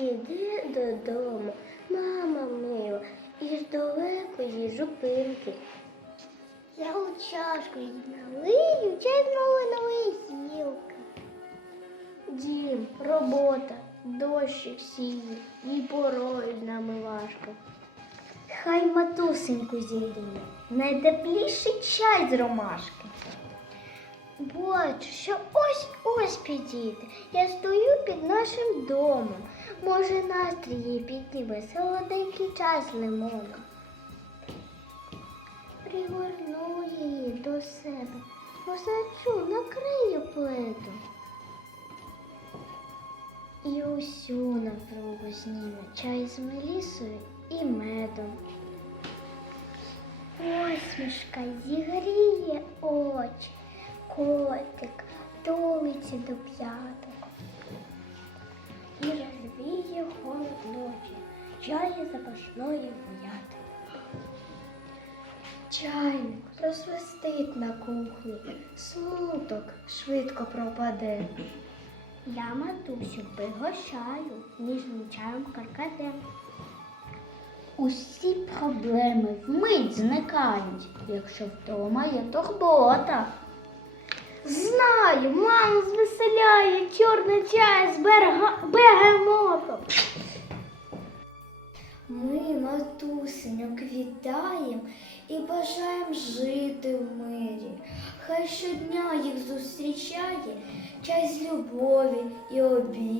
Іди додому, мама мила, із далекої зупинки. Я у чашку налию чай з малинової гілки. Дім, робота, дощик сіє, і порою з нами важко. Хай матусеньку зігріє, найтепліший чай з ромашки. Бачу, що ось ось підійде. Я стою під нашим домом. Може, настрій підніме солоденький чай з лимоном. Пригорну її до себе, посаджу, накрию плиту. І усю напругу зніме чай з мелісою і медом. Посмішка зігріє очі, котик тулиться до п'яток розвіє холод ночі, чає запашної вояти. Чайник просвистить на кухні, смуток швидко пропаде. Я матусю пригощаю ніжним чаєм каркаде. Усі проблеми вмить зникають, якщо вдома є турбота. Знаю, маму звеселяє чорний чай з бегемотом. Ми матусеньок вітаєм і бажаєм жити в мирі. Хай щодня їх зустрічає чай з любові і обіймів.